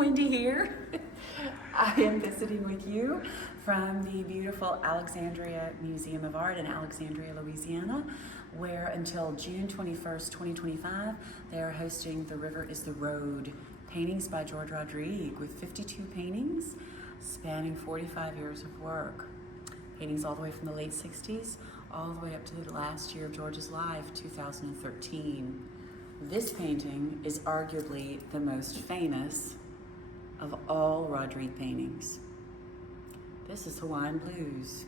Wendy here. I am visiting with you from the beautiful Alexandria Museum of Art in Alexandria, Louisiana, where until June 21st, 2025, they are hosting The River is the Road paintings by George Rodrigue with 52 paintings spanning 45 years of work. Paintings all the way from the late 60s, all the way up to the last year of George's life, 2013. This painting is arguably the most famous of all Rodrigue paintings. This is Hawaiian Blues.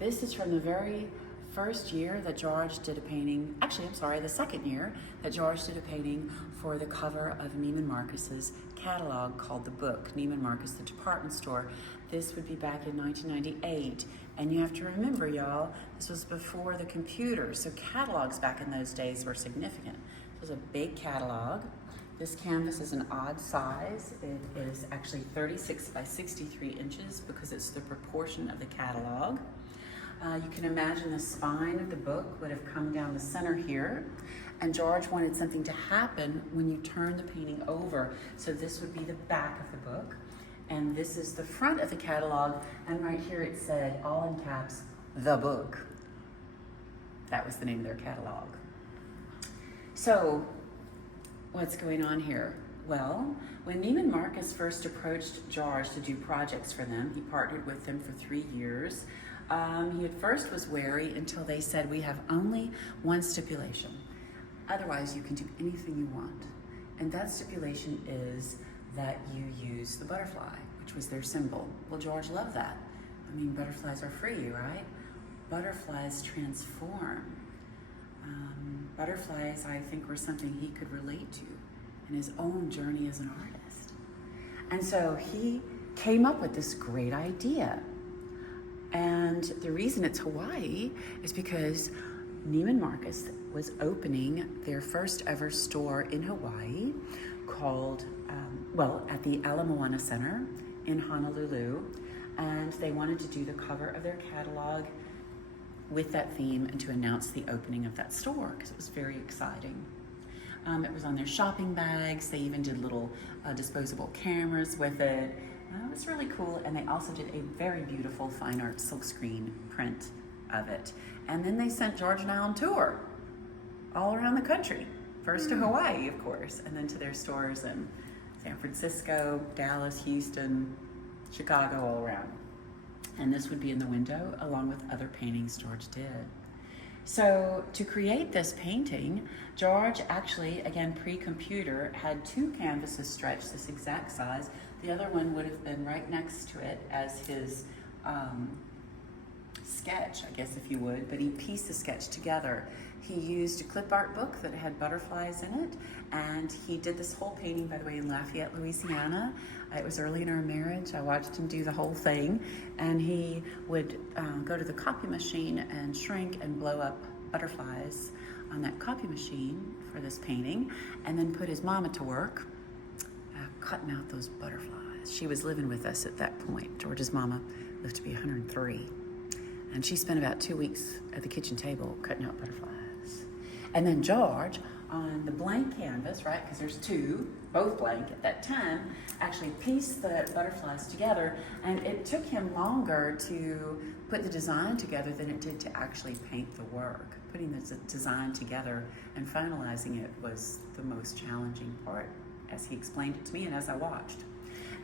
This is from the very first year that George did a painting, the second year that George did a painting for the cover of Neiman Marcus's catalog called The Book, Neiman Marcus, the department store. This would be back in 1998. And you have to remember, y'all, this was before the computer, so catalogs back in those days were significant. It was a big catalog. This canvas is an odd size. It is actually 36 by 63 inches because it's the proportion of the catalog. You can imagine the spine of the book would have come down the center here, and George wanted something to happen when you turn the painting over. So this would be the back of the book, and this is the front of the catalog, and right here it said, all in caps, The Book. That was the name of their catalog. So, what's going on here? Well, when Neiman Marcus first approached George to do projects for them, he partnered with them for 3 years. He at first was wary until they said, we have only one stipulation. Otherwise, you can do anything you want. And that stipulation is that you use the butterfly, which was their symbol. Well, George loved that. I mean, butterflies are free, right? Butterflies transform. Butterflies, I think, were something he could relate to in his own journey as an artist. And so he came up with this great idea. And the reason it's Hawaii is because Neiman Marcus was opening their first ever store in Hawaii called, at the Ala Moana Center in Honolulu. And they wanted to do the cover of their catalog with that theme and to announce the opening of that store because it was very exciting. It was on their shopping bags. They even did little disposable cameras with it. It was really cool, and they also did a very beautiful fine art silkscreen print of it. And then they sent George and I on tour all around the country. First to Hawaii, of course, and then to their stores in San Francisco, Dallas, Houston, Chicago, all around. And this would be in the window along with other paintings George did. So to create this painting, George actually, again pre-computer, had 2 canvases stretched this exact size. The other one would have been right next to it as his sketch, I guess if you would, but he pieced the sketch together. He used a clip art book that had butterflies in it, and he did this whole painting, by the way, in Lafayette, Louisiana. It was early in our marriage. I watched him do the whole thing, and he would go to the copy machine and shrink and blow up butterflies on that copy machine for this painting, and then put his mama to work cutting out those butterflies. She was living with us at that point. George's mama lived to be 103. And she spent about 2 weeks at the kitchen table cutting out butterflies. And then George, on the blank canvas, right, because there's 2, both blank at that time, actually pieced the butterflies together. And it took him longer to put the design together than it did to actually paint the work. Putting the design together and finalizing it was the most challenging part, as he explained it to me and as I watched.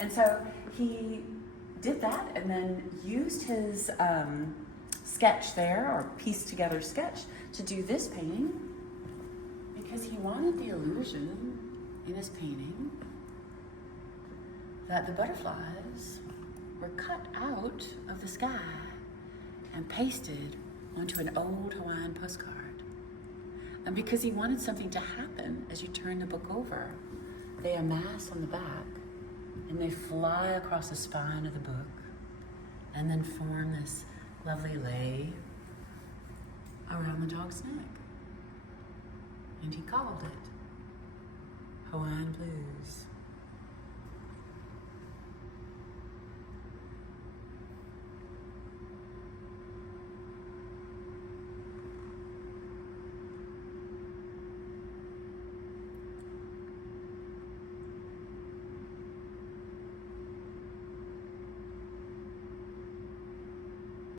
And so he did that and then used his sketch there, or pieced together sketch, to do this painting because he wanted the illusion in his painting that the butterflies were cut out of the sky and pasted onto an old Hawaiian postcard. And because he wanted something to happen as you turn the book over, they amass on the back and they fly across the spine of the book and then form this lovely lay around the dog's neck. And he called it Hawaiian Blues.